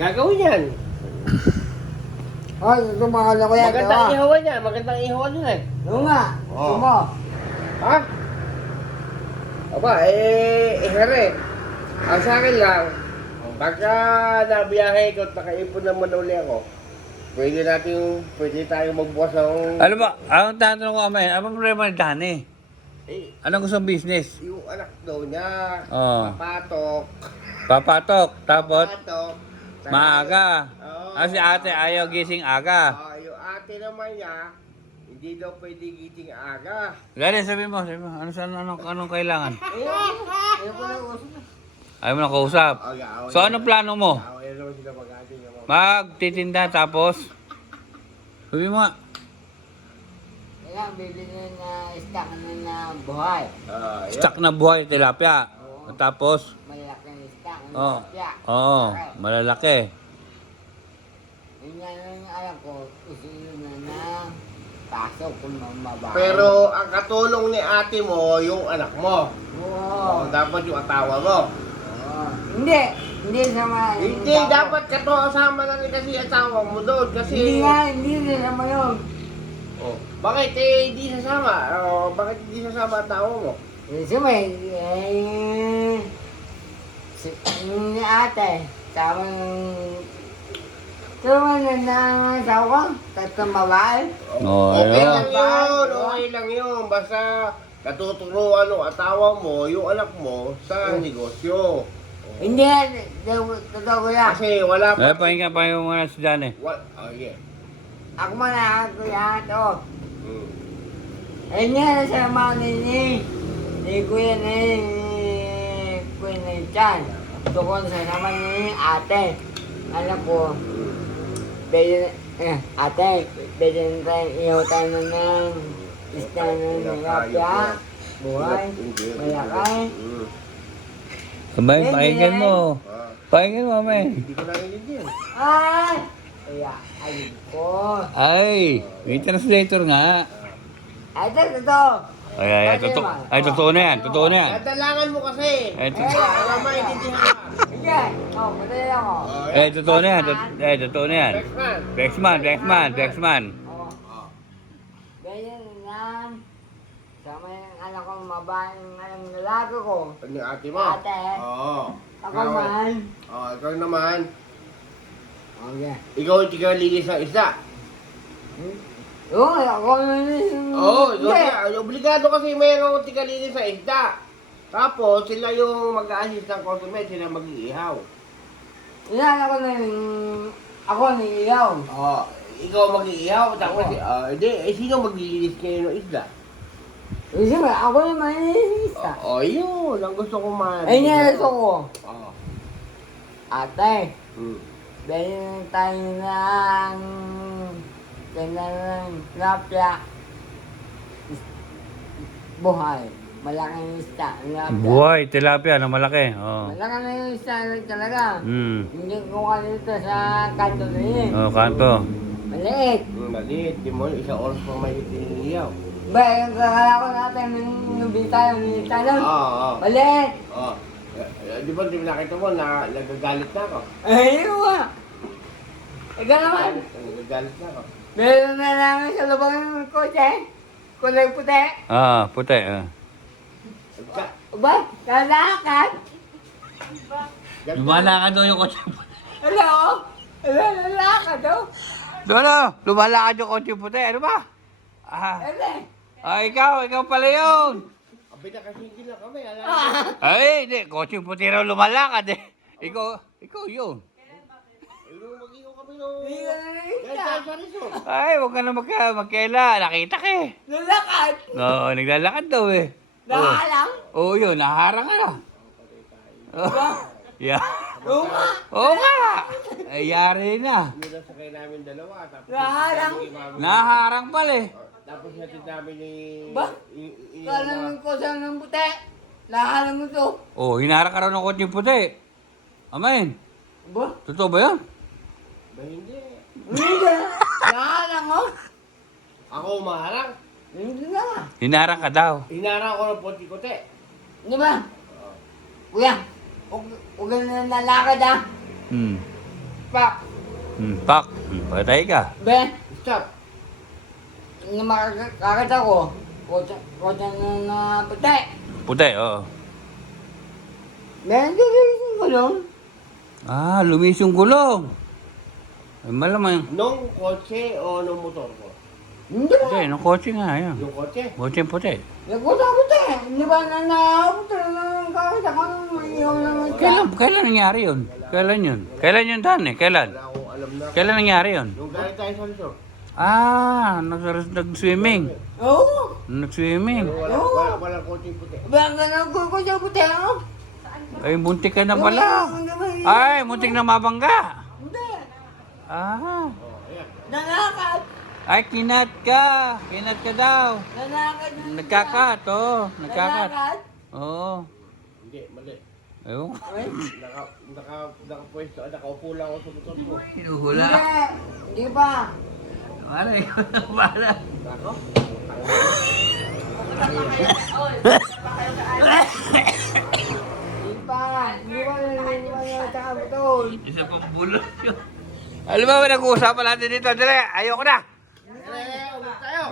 Gagawin yan. Ay, tumakal ako yan. Magandang ihawan yan. Magandang ihawan yan eh. Oo nga. Oo. Sumo. Ha? Aba, here. Ang sa akin lang, pagka nabiyahe ko at nakaipon naman uli ako, pwede tayong magbukas ng... Ano ba? Ang tanong ko, Amay, ano problema ni Dani? Eh, Anong gusto business? yung anak daw niya, Oo. papatok. Papatok, tapos Papatok. maaga. Oo. Si ate ayaw gising aga. Yung ate naman niya, hindi daw pwede giting aga. Gani, sabi mo, anong kailangan? Ayaw ko na usap. Ayaw mo na kausap. So, anong plano mo? Ayaw naman sila mag-ating naman. Magtitinda tapos? Sabi mo nga. Kailangan bibili na stock na buhay. Stock na buhay, tilapia. Oo. Tapos? Malaki na stock na Oo. tilapia. Oo, malalaki. Yun nga lang yung alam ko, usulo na ng pasok kung mababa. Pero ang katulong ni ate mo, yung anak mo. Oo. Dapat yung asawa mo. Oo. Hindi sama. Hindi, dapat kasama na rin kasi asawa mo doon. Kasi... Hindi sama yun. Oh, bakit hindi sasama? Bakit hindi sasama ang tao mo? Siyempre, yung ate, sama ng asawa, tatlong babae. Oo, Okay ayun. lang yun, okay lang yun. Basta natuturuan ng asawa mo, yung anak mo sa negosyo. Hindi, totoo ko yan. Kasi wala Eh, pahinga muna si Dani. Yeah. Ako man ako yan, ito. Mm. Ayun nga, nasama ni Kuya Chan. Tukon sa sama ni ate. Alam ko, ate, pwede na tayo ihaw tayo ng isda ng tilapia, buhay, malakay. Sabay, pakinggan mo. Pakinggan mo, Amay. Hindi ko naiintindihan. Ay! Kaya, ayun ko. Ay, may translator nga. Ay, ito. Totoo na yan, totoo na yan. Dadalangan mo kasi. Ay, Para maintindihan ka. Sige, patay lang ako. totoo na yan, totoo na yan. Bexman. Bexman. Oo. Ganyan lang. Sama yung anak ko, mabayan ng lalaki ko. Ano yung ate mo? Ate. Oo. Ako man. Ikaw naman. Okay. Ikaw yung tigalilis ng isda. Oo, ako man. Obligado kasi mayroong tigalilis ng isda. Tapos sila yung mag-a-assist ng consumer, sila mag-iihaw. Ilan ako na ako niiyaw. Ikaw mag-iihaw, tapos sino maglilinis ngayon ng isda? Siyempre, ako naman isa. Yun, ang gusto ko man. Ay, gusto ko. Oo. Ate, Hmm. dahil tayo ng kailangan tilapia. Buhay. Malaking isda. Tilapia. Buhay, tilapia na malaki. Oh. Malaki na yung isda talaga. Hindi ko dito sa kanto na yun. Oh, kanto. Maliit. Maliit, di mo, isang oras pang may iniihaw. Ba, yung kakala ko natin nung bitayo nun. Maliit. Di ba nakita mo na nagagalit na ako? Ayun nga. Ikaw naman. Nagagalit na ako. Meron na namin sa lubang ng kotse. Kulay puti. Puti. Ba? Kalakan. Lumalakad daw yung kotse. Hello? Hello, lalaka daw. Lumalakad yung kotse puti. Ano ba? Hello. Ikaw pala yun. Abi na kasi hindi na kami, alam. Ay, hindi. Kotse puti raw lumalakad eh. Ikaw yun. Mag-ihaw kami nung... Hindi ka na nakita. Sa resort. Ay, huwag ka na magkaila. Nakita ka eh. Lalakad. Oo, naglalakad daw eh. Nakalang. Oo, yun. Naharang ka na. Yeah. Oo nga. Oo nga. Ay, yari na. Yun ang sakay namin dalawa. Tapos Naharang. Naharang pala eh. Tapos natin namin ni... Ba? Kalang ko sa ng puti. Nakalang mo to. Oh, hinaharang ka raw ng kotse puti. Amen. Ba? Totoo ba yan? Ba hindi? Hindi. Nakalang mo. Ako umaharang. Hindi na. Hinarang ka daw. Hinarang ko ng puti-puti. Di ba? Kuya, huwag na nalakad ah. Pak. Pak. Patay ka. Ben, Stop. na makakakita ko. Kotse na puti. Puti, oo. Ben, gigising ko lang. Ah, lumis yung gulong. Ay, malamang. Nung kotse o nung motor ko? Hindi ba? Hindi, nung kotse nga, yan. Yung kotse? Kotse puti. Nagputa-puti. Hindi ba na-puta na kakita ko yung naman Kailan nangyari yun? Kailan yun? Kailan yun, Dan, eh? Kailan? Wala akong alam na. Kailan nangyari yun? Nung galing tayo sa resort. Ah, nag-swimming. Oo. Nag-swimming. Walang kotse puti. Ben, ganun ko siya puti, ano? Ay, muntik ka na pala. Ay, muntik na mabangga. Hindi. Ah. Oh, ayan. Nanakad. Ay, kinat ka. Kinat ka daw. Nanakad. Nagkakat, oh. Nagkakat. Nanakad. Oo. Hindi, mali. Ayun. Nakapwesto, nakaupo lang ako sa motor ko. Hinuhula. Hindi. Hindi pa. Wala, ikaw na wala. Nako. Hindi pa. Hindi pa nakakabutol. Isa pang bulot yun. Alam mo ba, nag-uusapan natin dito. Dire, ayoko na. Eh, ulit tayo.